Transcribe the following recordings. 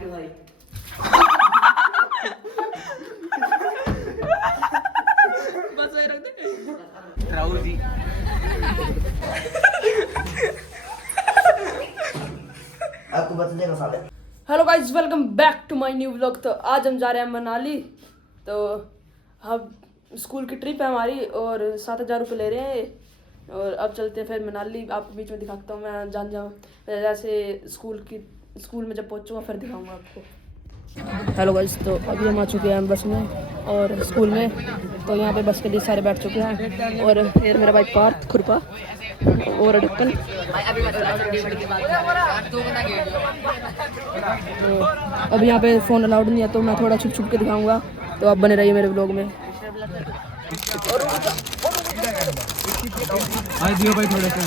भाई बस वही रख दे राहुल जी। आपको बदलेगा साले। Hello guys, welcome back to my new vlog. तो आज हम जा रहे हैं मनाली। तो हम स्कूल की ट्रिप है हमारी और 7,000 रुपये ले रहे हैं और अब चलते हैं फिर मनाली। आपको बीच में दिखाता हूँ मैं जान जाऊँ जैसे स्कूल में जब पहुँचूँगा फिर दिखाऊँगा आपको। हेलो गाइस, तो अभी हम आ चुके हैं बस में और स्कूल में। तो यहाँ पे बस के लिए सारे बैठ चुके हैं और फिर मेरा भाई पार्थ खुरपा और ढक्कन। तो अब यहाँ पे फ़ोन अलाउड नहीं है तो मैं थोड़ा छुप छुप के दिखाऊंगा, तो आप बने रहिए मेरे ब्लॉग में। दियो भाई थोड़े से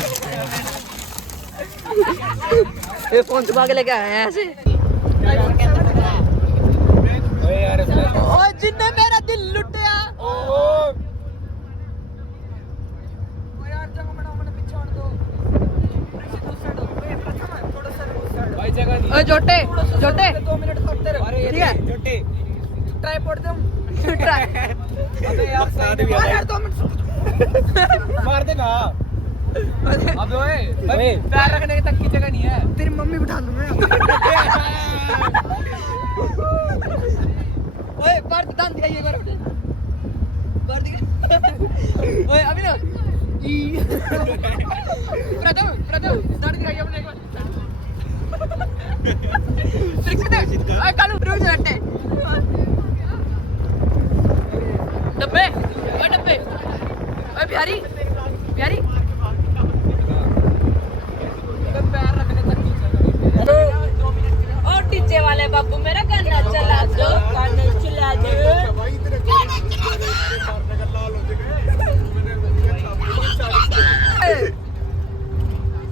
ये फ़ोन छुपा के लेके आए हैं ऐसे। और जिन्ने मेरा दिल लुटिया जोटे जोटे 2 मिनट ठीक है जोटे ट्राई पड़ दो ट्राई। अबे यार साथ भी यार 2 मिनट मार दे ना। अबे ओए पैर रखने तक की जगह नहीं है। तेरी मम्मी बिठा लूंगा। ओए पार दांत दिखाइए एक बार अपने पार दिखा। ओए अभी ना प्रथम दांत दिखाइए अपने एक बार। कालू रुक जा हटे डब्बे ओए डब्बे ओए बिहारी बिहारी पैर रखने तक और डीजे वाले बाबू मेरा गाना चला दो गाना चला दो।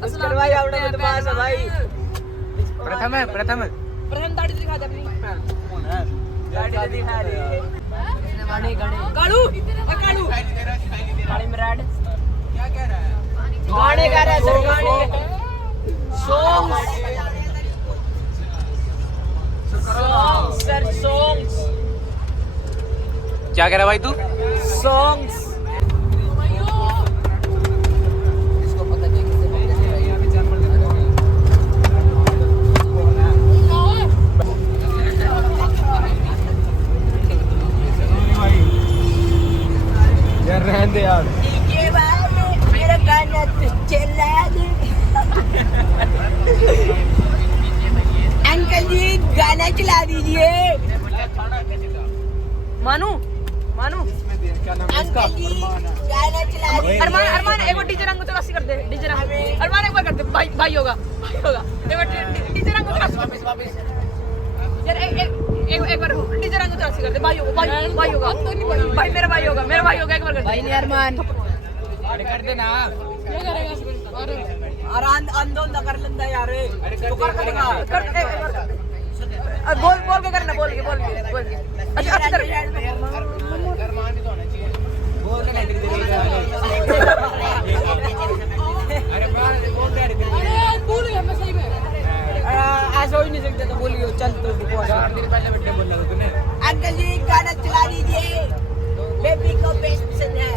असलम भाई आपने बदमाश है भाई। प्रथम दाढ़ी दिखा दे अपनी। दाढ़ी दिखा रही है गाड़ी कालू कालू गाड़ी में रेड क्या कह रहा है? गाने गा रहा है सर गाने सॉन्ग्स सर सॉन्ग्स। क्या कह रहा भाई तू? सॉन्ग्स रहने दे यार। मेरा गाना तो चला दे। अंकल जी गाना चला दीजिए। मानू मानू अंकल जी गाना चला दीजिए। अरमान एक बार डीजे रंग तो कर दे। डीजे रंग अरमान एक बार कर दे। भाई होगा एक बार डीजे रंग वापस यार एक बार डीजे रंग तो कर दे। भाई होगा भाई मेरा भाई होगा एक बार कर दे। भाई नहीं अरमान कर दे ना। क्या करेगा अरे अंधा कर लेंदा यार। तो कर देगा बोल के करना बोल के अच्छा अच्छा कर अरमान ही तो होना चाहिए। बोल के नहीं भूल गया मैं सही में। ऐसा हो ही नहीं सकता तो बोलियो चल तो 4 दिन पहले बर्थडे बोल रहा तूने। अंकल जी गाना चला दीजिए बेबी को बेस्ट पसंद है।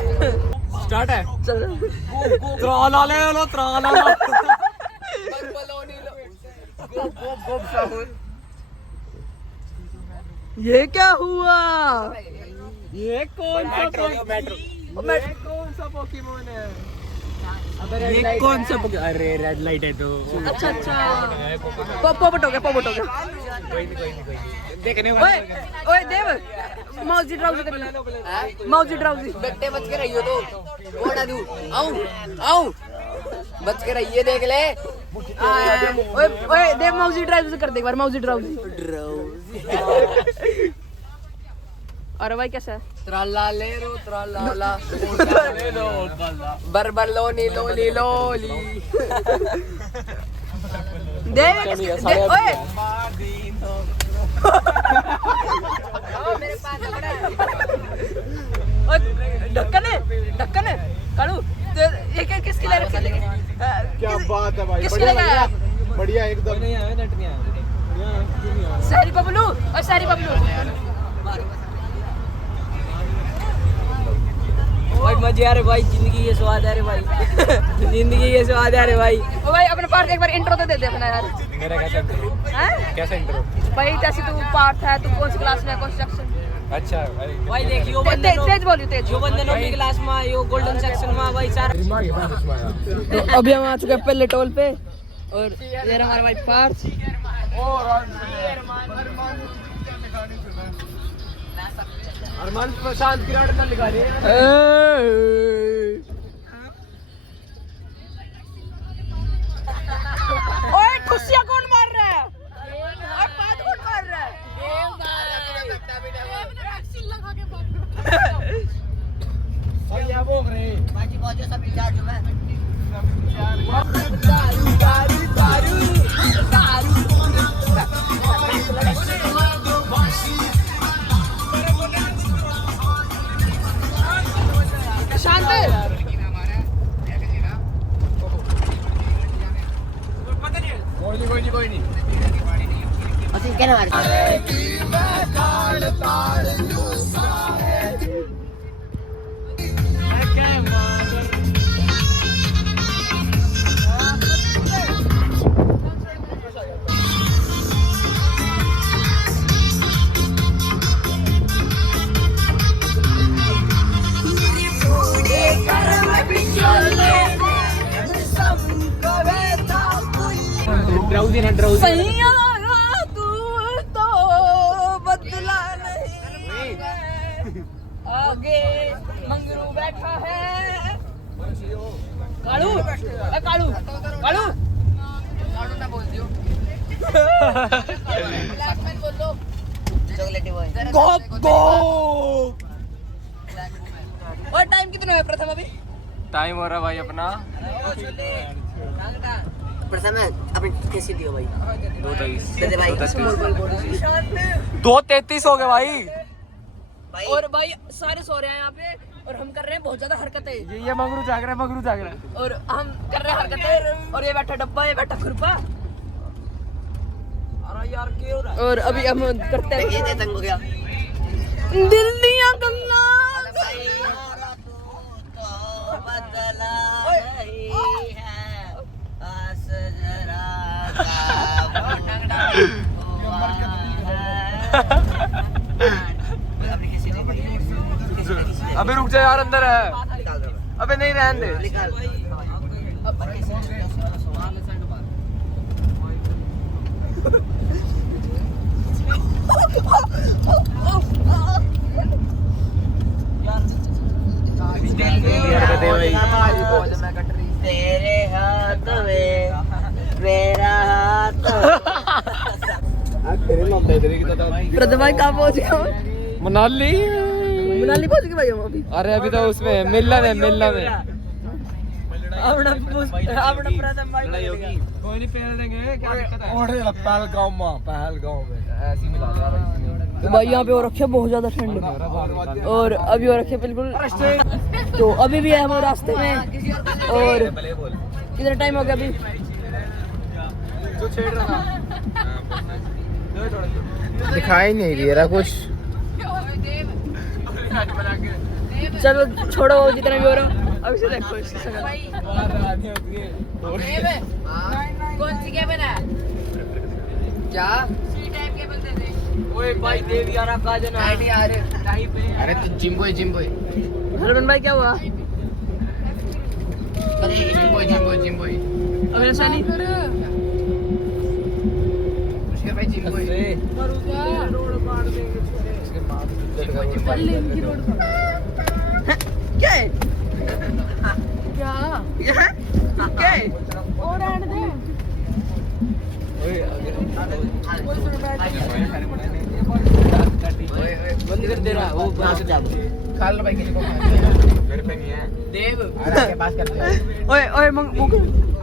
स्टार्ट है चल त्राला ले लो त्राला ये क्या हुआ? ये कौन सा पोकेमोन है? ये कौन सा अरे रेड लाइट है तो अच्छा पोपट हो गया। कोई नहीं देखने ओए देव मौजी ड्राउजी बेटे बच के रहियो तो कौन तू आऊं बच के रहिए देख ले। ओए देव मौजी ड्राउजी कर दे एक बार। मौजी ड्राउजी अरे भाई कैसा है? त्राला ले रो त्राला बरबर लोनी लोली देव ओए मेरे पास खड़ा है। ढक्कन है कालू ये किसके लिए रखे? क्या बात है भाई, किसके लिए? बढ़िया एकदम। नहीं आया नेट नहीं आया। सही सारी बबलू भाई मजे आ रहे भाई, जिंदगी ये स्वाद है रे भाई। जिंदगी ये स्वाद है रे भाई। ओ भाई अपने पार्थ एक बार इंट्रो तो दे दे अपना यार। मेरा कैसा इंट्रो? हैं कैसा इंट्रो? भाई जैसे तू पार्थ है, तू कौन सी क्लास में है, कौन सी सेक्शन? अच्छा भाई देखियो बंदे तेज बोलियो तेज। जो बंदे नौवीं क्लास में यो गोल्डन सेक्शन में भाई सारा। तो अभी हम आ चुके हैं पहले टोल पे और ये रहा हमारा भाई पार्थ। अरमान प्रशांत किराड़ का लिखा रहे हैं। ओए खुशियां कौन मार रहा है? और पार्थ कौन मार रहा है? शांत कोई नहीं ਅਸੀਂ ਕਹਿਣਾ ਮਾਰ ड्राउजी ना ड्राउजी। सही आया तू तो बदला नहीं आगे मंगरू बैठा है। कालू ए कालू कालू कालू ना बोल दियो। ब्लैकमैन बोल दो। चॉकलेटी बॉय गो गो। और टाइम कितना है प्रथम अभी? टाइम हो रहा भाई अपना प्रथम अपनी कैसी दियो भाई 2:23। दे दे भाई 2:33 हो गए भाई। भाई और भाई सारे सो रहे हैं यहाँ पे और हम कर रहे हैं बहुत ज्यादा हरकतें ये मंगरू जाग रहा है। और हम कर रहे हैं हरकतें और ये बैठा डब्बा, ये बैठा खुरपा। अरे यार क्या हो रहा है? और अभी हम करते ये हैं दे तंग हो गया दिल्लियां गंगा। भाई तो बदला नहीं है आस जरा अबे रुक जा यार, अंदर है। अबे नहीं रहने दे। तेरे हाथ में मेरा हाथ प्रथम भाई कहाँ पहुँच गए? मनाली। मनाली पहुँच गए भाई हम अभी। अरे अभी तो उसमें मिलन है। अपना प्रथम भाई कोई नहीं पहन लेंगे, क्या दिक्कत है? पहलगांव में ऐसी मिला यार। तो भाई यहाँ पे हो रखे बहुत ज्यादा ठंड और अभी हो रखे बिल्कुल। तो अभी भी है हम रास्ते में और कितना टाइम हो गया अभी? जो छेड़ रहा दिखाई नहीं दे रहा कुछ। चलो छोड़ो जितना भी हो रहा अभी से देखो कौन सी केबल है क्या ओए भाई देव यार आप कहाँ जाना है? टाइम पे। अरे तो जिम बॉय हरमन भाई क्या हुआ? जिम बॉय अभी ऐसा नहीं भाई जिम बॉय क्या है क्या क्या है? और रहने दे बंद कर दे रहा वो वहां से जाओ। खाल भाई के मेरे पे नहीं है देव। आगे पास कर दे ओए ओए मुक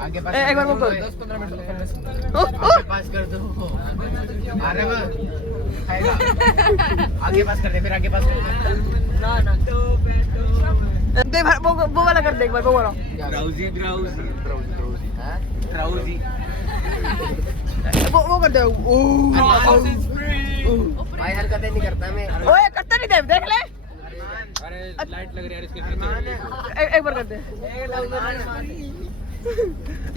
आगे पास एक बार मुक 10-15 मिनट आगे पास कर दो अरे वो खाएगा आगे पास कर दे फिर आगे पास कर दे ना ना देख वो वाला कर दे एक बार वो वाला ड्राउजी हां ड्राउजी वो कर दे। भाई हरकतें नहीं करता मैं। ओए करता नहीं देव, देख ले। अरे लाइट लग रही है इसके पीछे। एक बार कर दे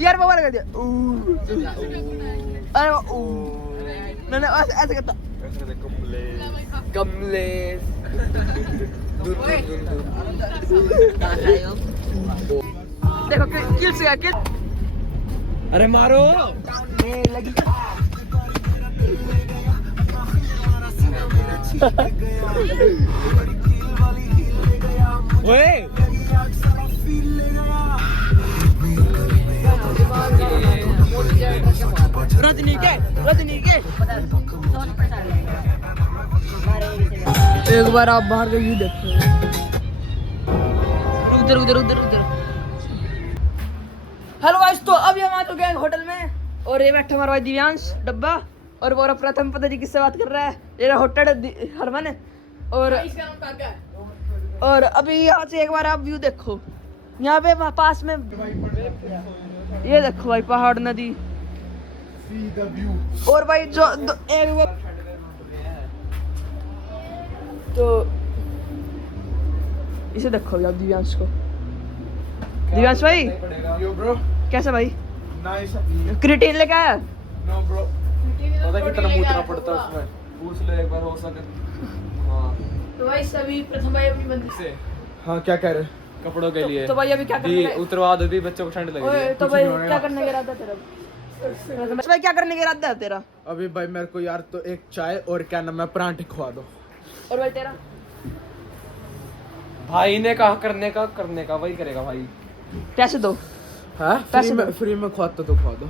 यार, वो बार कर दिया। अरे नहीं ऐसे करता। कमलेश देखो किल से गया, किल। अरे मारो। लगी। ओए रजनी के एक बार आप बाहर का व्यू देखो। उधर उधर उधर उधर। हेलो गाइस, तो अभी हम आ चुके हैं होटल में और ये बैठा हमारा भाई दिव्यांश डब्बा और वो प्रथम पता जी किससे बात कर रहा है। ये होटल हरमन है और अभी यहाँ से एक बार आप व्यू देखो। यहाँ पे पास में ये देखो भाई, पहाड़ नदी और भाई जो एक वो तो इसे देखो आप दिव्यांश को। दिव्यांश भाई यो ब्रो, कैसा भाई? नाइस। क्रिएटिन लेके आया? नो ब्रो, पता कितना मूतना पड़ता है उसमें, पूछ ले एक बार हो सके। हाँ तो भाई सभी प्रथम भाई अपनी बंदी से। हाँ क्या कह रहे? कपड़ों के लिए। तो भाई अभी क्या करने का? उतरवा दो भी, बच्चों को ठंड लग रही है। तो भाई क्या करने का इरादा तेरा? भाई क्या करने का इरादा है तेरा? अभी भाई मेरे को यार तो एक चाय और क्या नाम है परांठे खवा दो। और भाई तेरा? भाई ने कहा करने का वही करेगा भाई। पैसे दो। हाँ पैसे फ्री में खवाता तो खवा दो।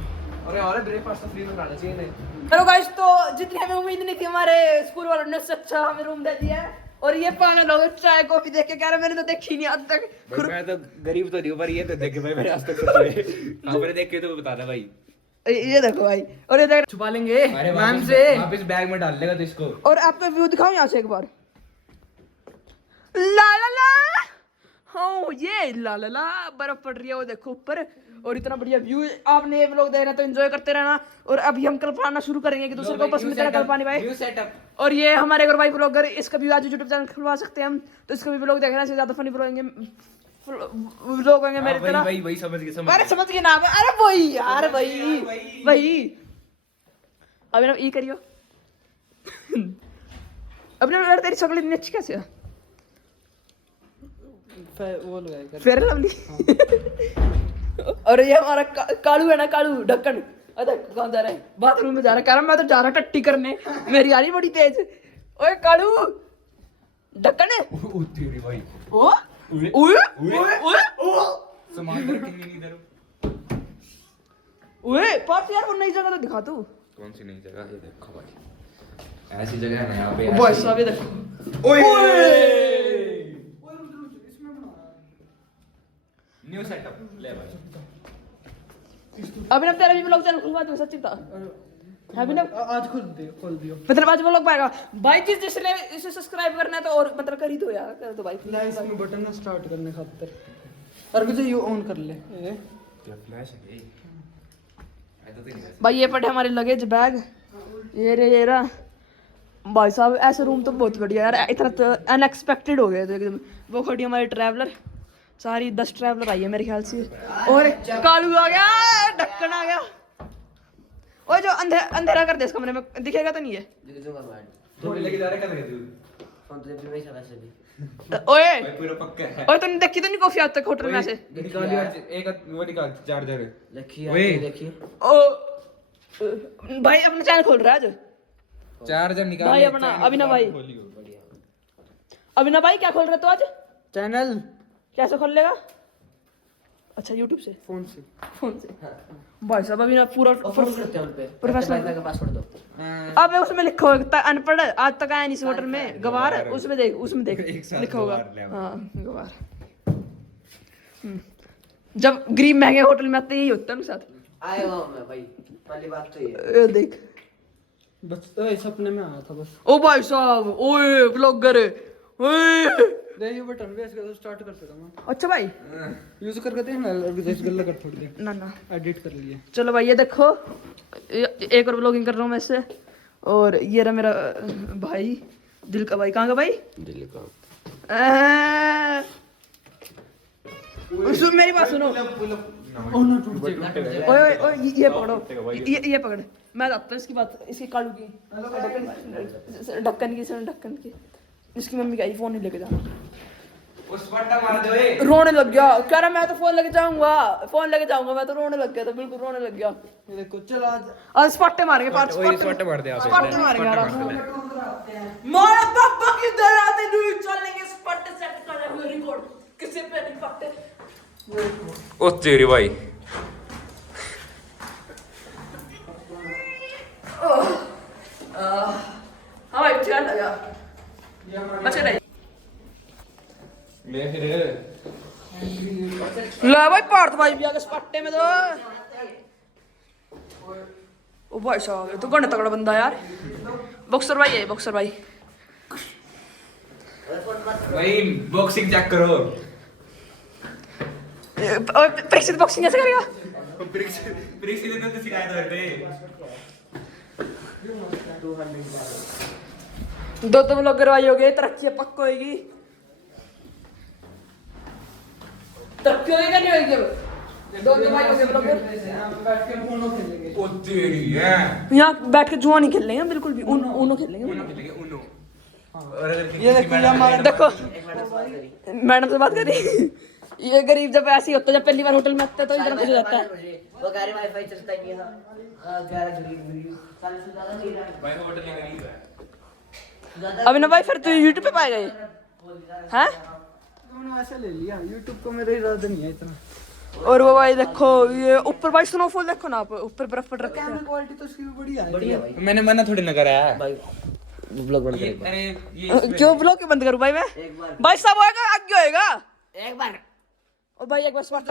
अरे ब्रेकफास्ट तो फ्री में खाना चाहिए नहीं। हेलो गाइस, तो जितनी हमें उम्मीद नहीं थी हमारे स्कूल वालों ने उससे अच्छा हमें रूम दे दिया है। और ये पागल लोग चाय कॉफी देख के कह रहे मैंने तो देखी नहीं आज तक। मैं तो गरीब तो नहीं हूं, पर ये तो देखे भाई मैंने आज तक आपने देख के तो बता दे भाई। ये देखो भाई, और ये देख छुपा लेंगे मैम से। वापस बैग में डाल लेगा तो इसको। और आपको व्यू दिखाऊं यहाँ से एक बार। ला ला ला, हाँ ये ला ला ला बर्फ पड़ रही है वो देखो ऊपर। और इतना बढ़िया व्यू। आपने ये व्लॉग देखना तो एंजॉय करते रहना। और अभी हम कल पाना शुरू करेंगे कि दूसरे को पसंद करें कल पानी भाई। और ये हमारे एक भाई ब्लॉगर, इसका भी आज यूट्यूब चैनल खुलवा सकते हैं हम, तो इसका भी व्लॉग देखना से ज्यादा फनी व्लॉग होंगे मेरी तरह। वही समझ गए अरे समझ के नाम है। अरे वही यार, वही अभी ना ई करियो। अभी ना तेरी शक्ल इतनी अच्छी कैसे है? वो लगाएगा फेयर लवली। और ये हमारा कालू है ना, कालू ढक्कन। अरे कौन जा रहा है? बाथरूम में जा रहा है। कह रहा मैं तो जा रहा टट्टी करने, मेरी आ रही बड़ी तेज। ओए कालू ढक्कन है भाई। ओ ओए ओए सामान तो रखेंगे नहीं इधर। ओए पास यार, वो नई जगह तो दिखा तू। कौन सी नई जगह है? देखो भाई ऐसी जगह है ना यहाँ पे। बॉयस अभी देखो। ओए न्यू सेटअप ले भाई। अभी ना तेरा भी ब्लॉग चैनल खुलवा दूं, सच्ची था अभी ना। आज खोल दियो मतलब आज ब्लॉग पाएगा भाई। जिसने इसे सब्सक्राइब करना है तो और मतलब कर ही दो यार, कर दो भाई। लाइव में बटन ना स्टार्ट करने खातिर और मुझे ये ऑन कर ले। क्या फ्लैश है ये? ऐसा तो नहीं है भाई ये पड़े हमारे लगेज बैग। ये रहा भाई साहब। ऐसे रूम तो बहुत बढ़िया यार, इतना तो अनएक्सपेक्टेड हो गया था एकदम। वो खड़ी हमारी ट्रैवलर, सारी 10 ट्रैवलर आई है मेरे ख्याल से। और कालू आ गया, ढक्कन आ गया। ओए जो अंधेरा कर दे इस कमरे में, दिखेगा तो नहीं है। थोड़ी लगी जा रहा है क्या? ओए भाई पूरा पक्का है। ओए तूने देखी तो नहीं कॉफी आज तक होटल में ऐसे? निकाल एक वो निकाल चार्जर। देखिए ओ भाई अपना चैनल खोल रहा है आज चार्जर निकाल भाई अपना। अभिनव भाई, अभिनव भाई क्या खोल रहे हो आज? चैनल कैसे खोल लेगा? अच्छा यूट्यूब से, फोन से भाई साहब अभी ना पूरा प्रोफेशनल। पासवर्ड दो। अब उसमें लिखा होगा अनपढ़ आज तक आया नहीं इस होटल में, गवार। उसमें देख लिखा होगा। हाँ गवार। जब गरीब महंगे होटल में आते यही होता है उनके साथ। आए हो मैं भाई, पहली बात तो ये देख बस सपने में आया था बस। ओ भाई साहब, ओए ब्लॉगर, ओए दे ये बटन भी इसका स्टार्ट कर सकता हूं अच्छा भाई यूज करके देखना इस गल्ला कर थोड़ी देर ना ना एडिट कर लिए चलो भाई ये देखो एक और व्लॉगिंग कर रहा हूँ मैं इससे और ये रहा मेरा भाई दिल का भाई कहाँ का भाई दिल का मेरी बात सुनो ओए ओए ओए ये पकड़ो ये पकड़ मैं आता हूँ इसकी बात इसकी कालू की ढक्कन की इसकी मम्मी का फोन नहीं लेके जाना उस पट्टा मार दो ए रोने लग गया कह रहा मैं तो फोन लेके जाऊंगा मैं तो रोने लग गया था बिल्कुल रोने लग गया ये देखो चलो आज स्पॉटे मारेंगे स्पॉटे मार दे आप स्पॉटे मारेंगे मारा पापा की दया से नहीं चलेंगे स्पॉट सेट करेंगे रिकॉर्ड किसी पे नहीं पट्टे ओ तेरी भाई हाँ भाई अच्छा लगा अच्छा नहीं ले फिर ला भाई पार्थ भाई भी आगे स्पॉटे में तो ओ भाई साहब ये तो गंड तगड़ा बंदा यार बॉक्सर भाई है बॉक्सर भाई भाई बॉक्सिंग चेक करो परीक्षित बॉक्सिंग कैसे करेगा परीक्षित ने तो सिखाया था बेटे दो लोग करवाई होगी तरक्की पक्का होगी तरक्की होगी क्या नहीं होगी दो भाई हो गए ब्लॉगर बैठ के फोनो खेलेंगे ओ तेरी है यहाँ बैठ के जुआ नहीं खेल लेंगे बिल्कुल भी उनो खेलेंगे उनो और अगर ये देखो ये हमारा देखो मैडम से बात करी ये गरीब जब ऐसे ही होता है जब पहली बार होटल में आता है तो इधर कुछ हो जाता है वो कह रहे वाईफाई चलता ही नहीं था 11 गरीब साल से ज्यादा नहीं रहा भाई होटल में गरीब है अभी ना भाई फिर तू यूट्यूब पे पाएगा ये हैं तुमने ऐसे ले लिया YouTube को मेरा इरादा नहीं है इतना और वो भाई देखो ये ऊपर भाई स्नोफॉल देखो ना आप ऊपर बर्फ पड़ रखी है कैमरा क्वालिटी तो इसकी भी बढ़िया है बढ़िया भाई मैंने मना थोड़ी ना करा है भाई ब्लॉग बंद कर अरे ये क्यों ब्लॉग क्यों बंद करूं भाई मैं एक बार भाई सब होएगा आगे होएगा एक बार और भाई एक बार स्पॉट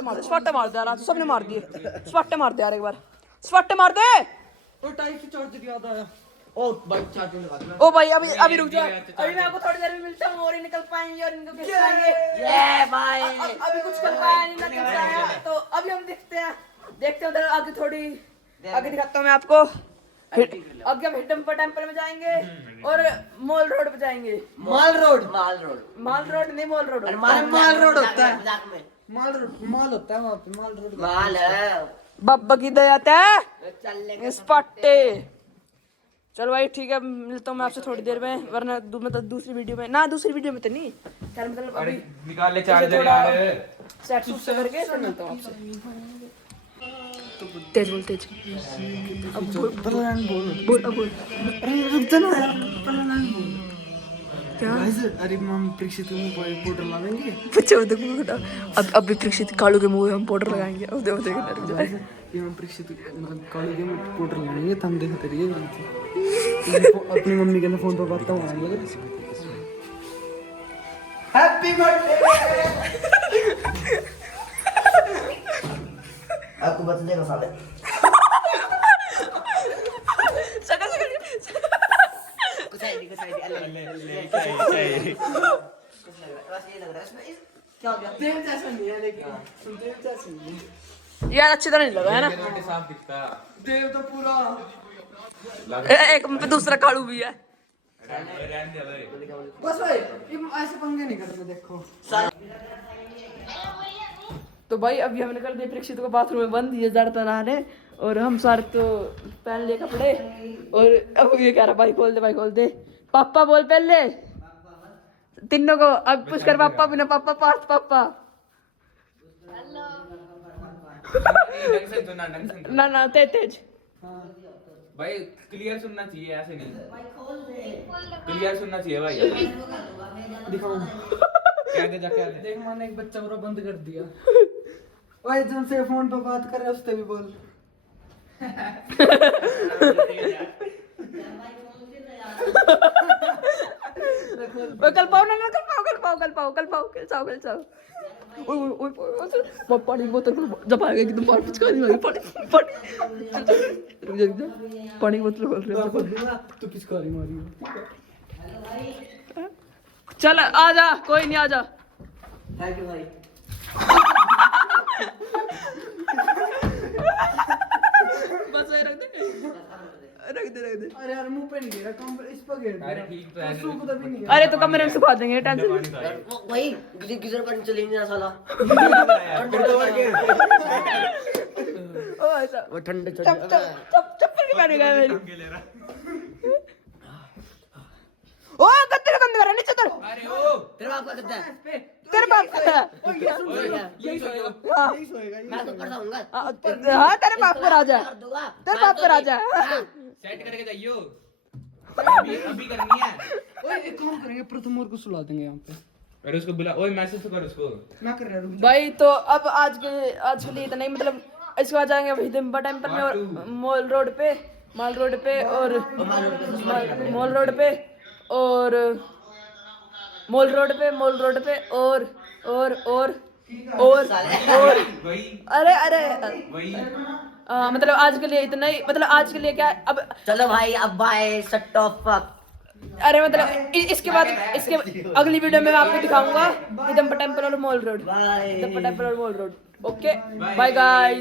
मार दे यार सबने मार दिए स्पॉट मार दे यार एक बार स्पॉट मार दे तो टाइप की चार्जर याद आया ओ भाई चार्जर लगा दो ओ भाई अभी रुक जा अभी मैं आपको थोड़ी देर में मिलता हूँ और ही निकल पाएंगे और इनको किस पाएंगे ये भाई अभी कुछ कर पाया नहीं ना कर पाया तो अभी हम देखते हैं उधर आगे थोड़ी आगे दिखाता हूँ मैं आपको आगे हम हिडन टेम्पल में जाएंगे और मॉल रोड पे जाएंगे माल रोड नहीं मॉल रोड माल रोड होता है मजाक में माल होता है वहाँ पे माल रोड माल है बाबा की दया ते चल ले इस पट्टे चलो भाई ठीक है मिलता हूँ मैं आपसे थोड़ी देर में वरना मतलब दूसरी वीडियो में ना दूसरी वीडियो में तो नहीं खैर मतलब अभी निकाल ले चार्जर यार सेट सूट से करके फिर मिलता हूँ आपसे तेज बोल अब बोल अरे रुक जा ना क्या अरे हम परीक्षित को पाउडर लगाएंगे बच्चे अब अभी परीक्षित कालू के मुंह में हम पाउडर लगाएंगे अब देखो ये हम परीक्षित काले के पाउडर लगाएंगे तो हम देखते रहिए अपनी मम्मी के फोन पर बात करवाएंगे हैप्पी बर्थडे आपको बर्थडे का साल है कुछ है नहीं बस ये लग रहा है इसमें क्या हो गया देव जैसा नहीं है लेकिन देव जैसा नहीं है यार अच्छी तरह नहीं लगा है ना साफ दिखता देव तो पूरा एक दूसरा कालू भी है बस भाई ऐसे पंगे नहीं करते देखो तो भाई अभी हमने कर दिया परीक्षित को बाथरूम में बंद ये जड़ता नहाने और हम सारे तो पहन लिए कपड़े और अब ये कह रहा भाई खोल दे पापा बोल पहले तीनों को अब पूछ कर पापा बिना पापा पास पापा ना तेज भाई क्लियर सुनना चाहिए ऐसे नहीं क्लियर सुनना चाहिए भाई दिखाओ क्या दे जाके देख मैंने एक बच्चा पूरा बंद कर दिया ओए जिनसे फोन पे बात कर रहे उससे भी बोल कल पाओ पानी बोतल जब आएगा एकदम पानी पिचकारी होगी पानी की बोतल खोल रहे तू पिचकारी मारी चल आ जा, कोई नहीं आ जा। थैंक यू भाई। बस वही रख दे, रख दे, रख दे। अरे यार मुंह पे नहीं गिरा, कम इस पर गिर अरे ठीक तो है। सूखता भी नहीं है। अरे तो कमरे में सुखा देंगे, टेंशन नहीं। वही गिजर पर चलेंगे ना साला। ओ ऐसा वो ठंडे चप्पल के पहने गए मेरी। ओ गद्दे का गंदा कर, नीचे उतर। अरे ओ तेरा बाप का करता है। तेरे बाप का है। यही सोएगा। हाँ मैं तो करता हूँगा। हाँ, तेरे बाप पर आ जा, कर दूंगा। तेरे बाप पर आ जा। सेट करके जाइयो। अभी करनी है। ओए एक काम करेंगे, प्रथम और को सुला देंगे यहाँ पे। अरे उसको बुला, ओए मैसेज तो कर उसको। मैं कर रहा हूँ। भाई तो अब आज के लिए इतना ही, मतलब इसके बाद जाएंगे हिडम्बा टेम्पल में और मॉल रोड पे और मॉल रोड पे और वही अरे वही। मतलब आज के लिए इतना ही, मतलब आज के लिए क्या है, अब चलो भाई अब बाय, शट ऑफ फक। अरे मतलब इसके बाद इसके अगली वीडियो में मैं आपको दिखाऊंगा हिडम्बा टेम्पल और mall road. Bye. Hidimba temple और mall road. Okay bye guys.